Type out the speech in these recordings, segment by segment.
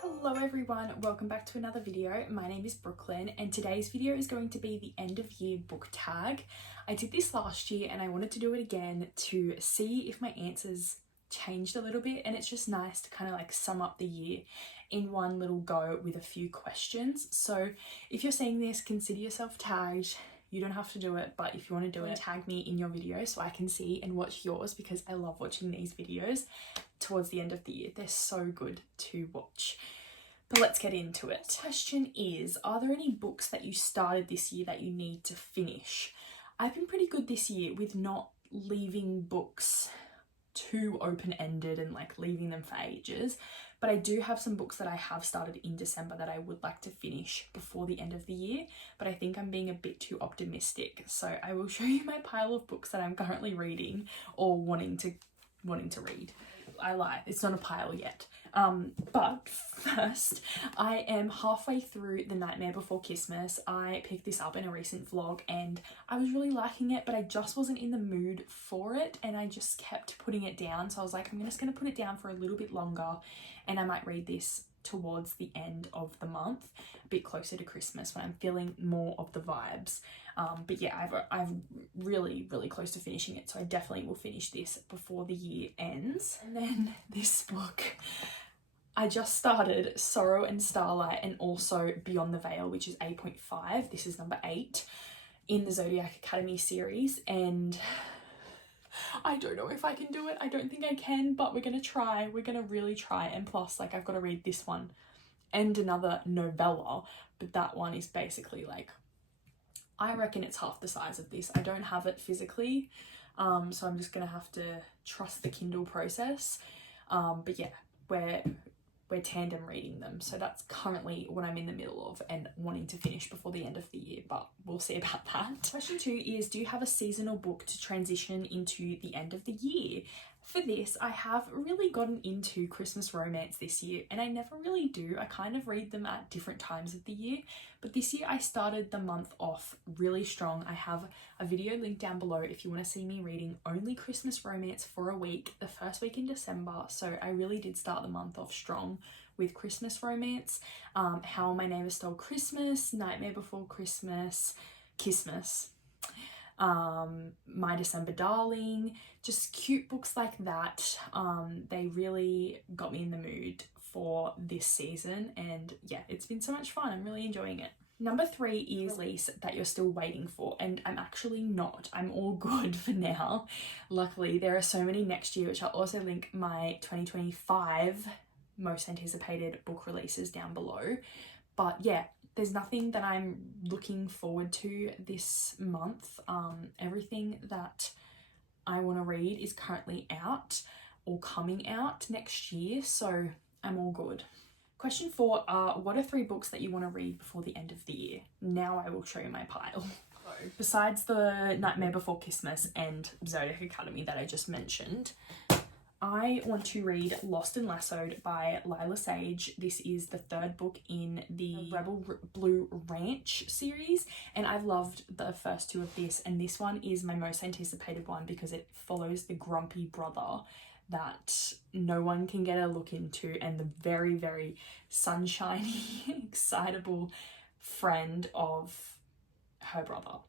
Hello everyone, welcome back to another video. My name is Brooklyn and today's video is going to be the end of year book tag. I did this last year and I wanted to do it again to see if my answers changed a little bit, and it's just nice to kind of like sum up the year in one little go with a few questions. So if you're seeing this, consider yourself tagged. You don't have to do it, but if you want to do it, tag me in your video so I can see and watch yours, because I love watching these videos towards the end of the year. They're so good to watch. But let's get into it. The question is, are there any books that you started this year that you need to finish? I've been pretty good this year with not leaving books too open-ended and like leaving them for ages, but I do have some books that I have started in December that I would like to finish before the end of the year, but I think I'm being a bit too optimistic. So I will show you my pile of books that I'm currently reading or wanting to read. I lied, it's not a pile yet. But first, I am halfway through The Nightmare Before Christmas. I picked this up in a recent vlog and I was really liking it, but I just wasn't in the mood for it and I just kept putting it down. So I was like, I'm just going to put it down for a little bit longer and I might read this towards the end of the month, a bit closer to Christmas when I'm feeling more of the vibes. But yeah, I'm really close to finishing it, so I definitely will finish this before the year ends. And then this book, I just started Sorrow and Starlight and also Beyond the Veil, which is 8.5. This is number 8 in the Zodiac Academy series, and I don't know if I can do it. I don't think I can, but we're gonna try. We're gonna really try. And plus, like, I've got to read this one and another novella, but that one is basically like, I reckon it's half the size of this. I don't have it physically, so I'm just gonna have to trust the Kindle process. But yeah, we're tandem reading them, so that's currently what I'm in the middle of and wanting to finish before the end of the year, but we'll see about that. Question 2 is, do you have a seasonal book to transition into the end of the year? For this, I have really gotten into Christmas romance this year, and I never really do. I kind of read them at different times of the year, but this year I started the month off really strong. I have a video linked down below if you want to see me reading only Christmas romance for a week, the first week in December. So I really did start the month off strong with Christmas romance. How My Neighbor Stole Christmas, Nightmare Before Christmas, Kissmas, My December Darling, just cute books like that. They really got me in the mood for this season, and yeah, it's been so much fun. I'm really enjoying it. Number 3 is release that you're still waiting for, and I'm actually not. I'm all good for now. Luckily, there are so many next year, which I'll also link my 2025 most anticipated book releases down below. But yeah, there's nothing that I'm looking forward to this month. Everything that I want to read is currently out or coming out next year, so I'm all good. Question 4 are, what are 3 books that you want to read before the end of the year? Now I will show you my pile. So, besides the Nightmare Before Christmas and Zodiac Academy that I just mentioned, I want to read Lost and Lassoed by Lila Sage. This is the 3rd book in the Rebel Blue Ranch series, and I've loved the first 2 of this, and this one is my most anticipated one because it follows the grumpy brother that no one can get a look into and the very sunshiny, excitable friend of her brother.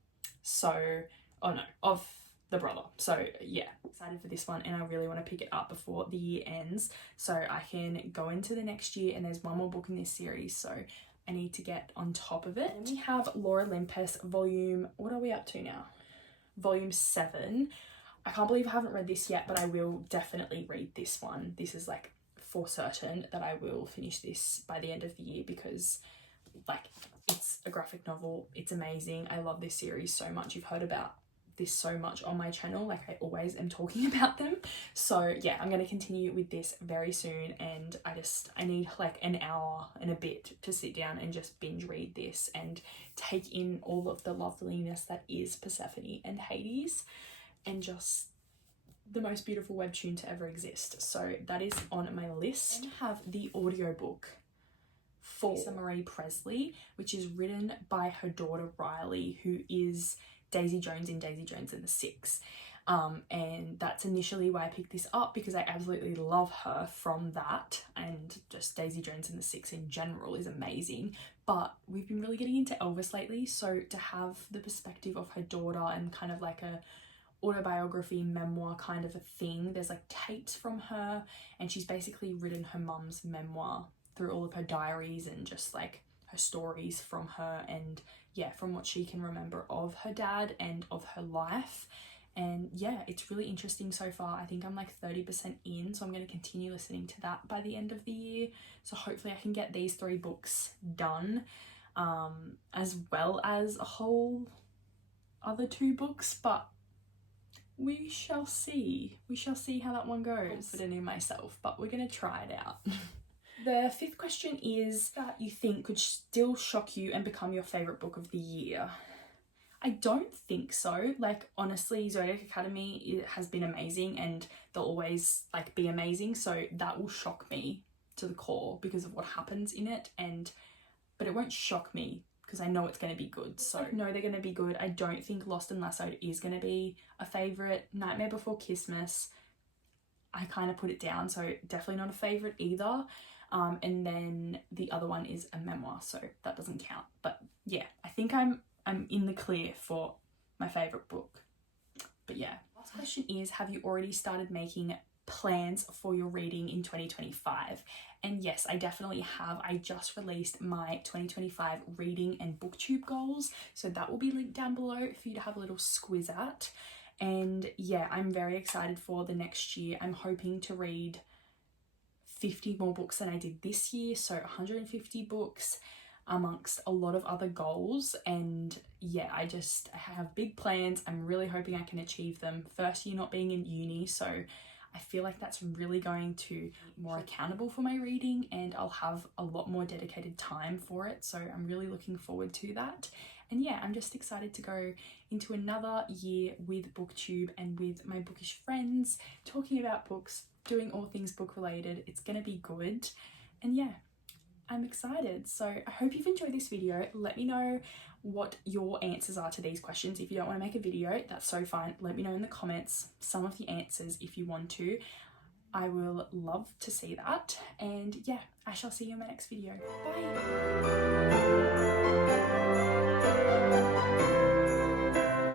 So, oh no, of the brother. So yeah, excited for this one, and I really want to pick it up before the year ends so I can go into the next year, and there's one more book in this series, so I need to get on top of it. And we have Laura Olympus volume, what are we up to now? Volume 7. I can't believe I haven't read this yet, but I will definitely read this one. This is like for certain that I will finish this by the end of the year because like it's a graphic novel. It's amazing. I love this series so much. You've heard about this so much on my channel, like I always am talking about them. So yeah, I'm going to continue with this very soon, and I need like an hour and a bit to sit down and just binge read this and take in all of the loveliness that is Persephone and Hades, and just the most beautiful webtoon to ever exist. So that is on my list. I have the audiobook for Lisa Marie Presley, which is written by her daughter Riley, who is Daisy Jones in Daisy Jones and the Six. and that's initially why I picked this up, because I absolutely love her from that, and just Daisy Jones and the Six in general is amazing. But we've been really getting into Elvis lately, so to have the perspective of her daughter and kind of like a autobiography memoir kind of a thing, there's like tapes from her, and she's basically written her mum's memoir through all of her diaries and just like her stories from her, and yeah, from what she can remember of her dad and of her life. And yeah, it's really interesting so far. I think I'm like 30% in, so I'm going to continue listening to that by the end of the year. So hopefully I can get these 3 books done, as well as a whole other 2 books, but we shall see. We shall see how that one goes. Confident in myself, but we're going to try it out. The 5th question is that you think could still shock you and become your favourite book of the year. I don't think so. Like, honestly, Zodiac Academy, it has been amazing, and they'll always like be amazing, so that will shock me to the core because of what happens in it, but it won't shock me because I know it's going to be good. So I know they're going to be good. I don't think Lost and Lassoed is going to be a favourite. Nightmare Before Christmas, I kind of put it down, so definitely not a favourite either. And then the other one is a memoir, so that doesn't count. But yeah, I think I'm in the clear for my favourite book. But yeah, last question is, have you already started making plans for your reading in 2025? And yes, I definitely have. I just released my 2025 reading and booktube goals, so that will be linked down below for you to have a little squiz at. And yeah, I'm very excited for the next year. I'm hoping to read 50 more books than I did this year, so 150 books amongst a lot of other goals. And yeah, I have big plans. I'm really hoping I can achieve them. First year not being in uni, so I feel like that's really going to be more accountable for my reading, and I'll have a lot more dedicated time for it, so I'm really looking forward to that. And yeah, I'm just excited to go into another year with booktube and with my bookish friends, talking about books, doing all things book related. It's gonna be good, and yeah, I'm excited. So I hope you've enjoyed this video. Let me know what your answers are to these questions. If you don't want to make a video, that's so fine. Let me know in the comments some of the answers if you want to. I will love to see that. And yeah, I shall see you in my next video. Bye.